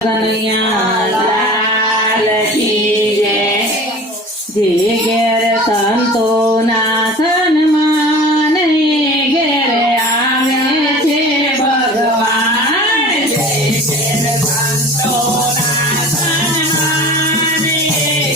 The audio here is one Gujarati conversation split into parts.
કનૈયા લાલ કી જય। જે ઘેર સંતોના સન્માન એ ઘેર આવે છે ભગવાન। જે ઘેર સંતોના સન્માન એ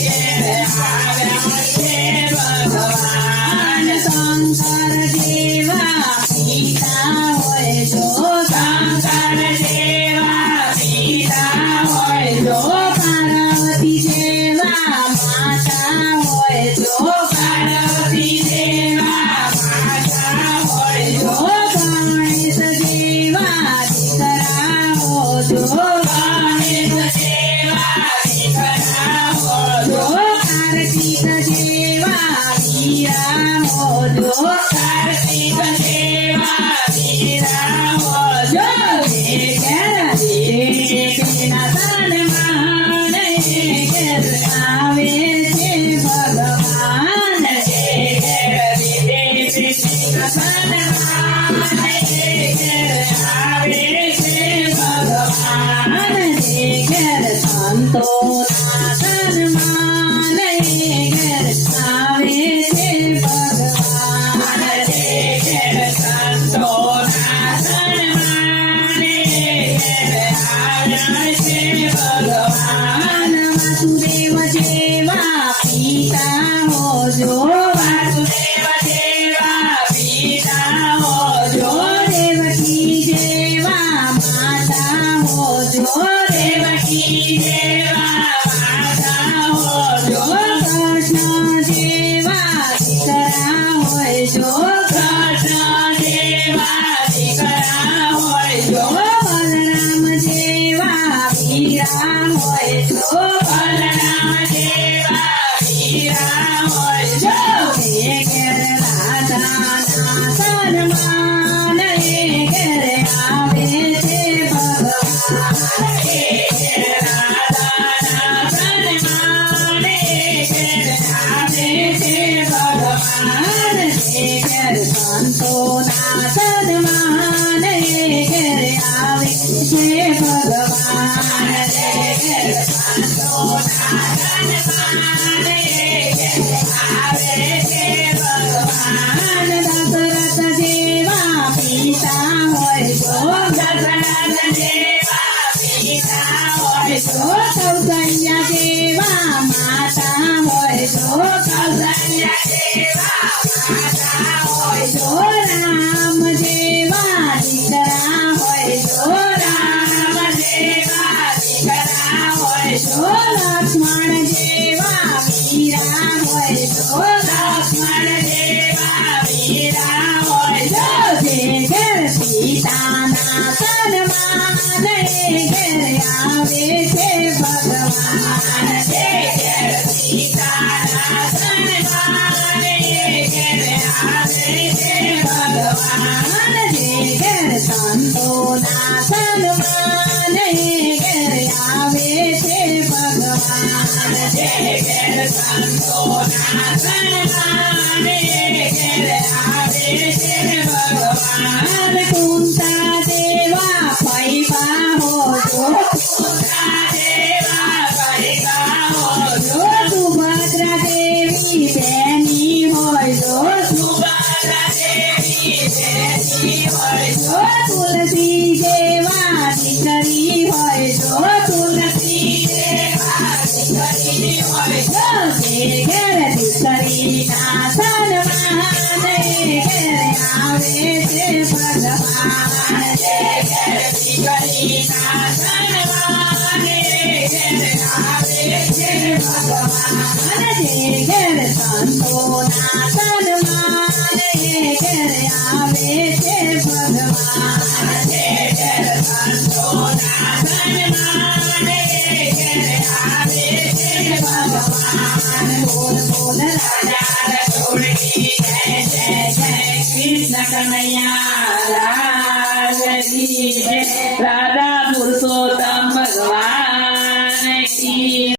ઘેર આવે છે ભગવાન। શંકર જેવા પિતા હોય જો શંકર જેવા પિતા હોય જો પાર્વતી જેવા માતા હોય જો પાર્વતી જેવા માતા હોય જો ગણેશ જેવા દીકરા હો જો ગણેશ જેવા દીકરા હો જો કાર્તિક જેવા વીરા હો જો કાર્તિક જેવા વીરા હો જો તેના સન્માન એ ઘેર આવે છે ભગવાન। જે ઘેર વિદેશીના સન્માન એ ઘેર આવે છે ભગવાન। જે ઘેર સંતોના સન્માન એ ઘેર આવે છે ભગવાન। જે ઘેર સંતોના સન્માન એ ઘેર આવે છે ભગવાન। વાસુદેવ જેવા પિતા હો જો વાસુદેવ જેવા પિતા હો જો દેવકી જેવા માતા હો જો દેવકી જેવા માતા હો જો કૃષ્ણ જેવા દીકરા હોય જો કૃષ્ણ જેવા દીકરા હોય જો બલરામ જેવા વીરા હોય જો બલરામ જેવા વીરા હોય જો એ ઘેર રાધાના સન્માન એ ઘેર આવે છે ભગવાન। એ ઘેર રાધાના સન્માન એ ઘેર આવે છે ભગવાન। એ ઘેર સંતોના સન્માન એ ઘેર આવે છે ભગવાન। જે ઘેર સંતોના સન્માન એ ઘેર આવે છે ભગવાન। દશરથ જેવા પિતા હોય જો દશરથ જેવા પિતા હોય જો કૌશલ્યા જેવા માતા હોય જો કૌશલ્યા જેવા માતા હોય જો રામ જેવા દીકરા હોય જો રામ જેવા દીકરા હોય જો લક્ષ્મણ જેવા વીરા હોય જો લક્ષ્મણ જેવા વીરા હોય જો જે ઘેર પિતાના સન્માન એ ઘેર આવે છે ભગવાન। જે ઘેર પિતાના સન્માન એ ઘેર આવે છે ભગવાન। જે ઘેર સંતોના સન્માન એ ઘેર આવે છે ભગવાન। જે ઘેર સંતોના સન્માન એ ઘેર આવે છે ભગવાન। કુંતા દેવા પૈબા હો જો કુંતા દેવા પૈબા હો જો સુભદ્રા દેવી બેની હોય જો સુભદ્રા દેવી બેની હોય જો તુલસી જેવા દીકરી હોય જો તુલસી જેવા દીકરી હોય જો જે ઘેર દીકરીના સન્માન એ ઘેર આવે છે ભગવાન। જે ઘેર દીકરીના સન્માન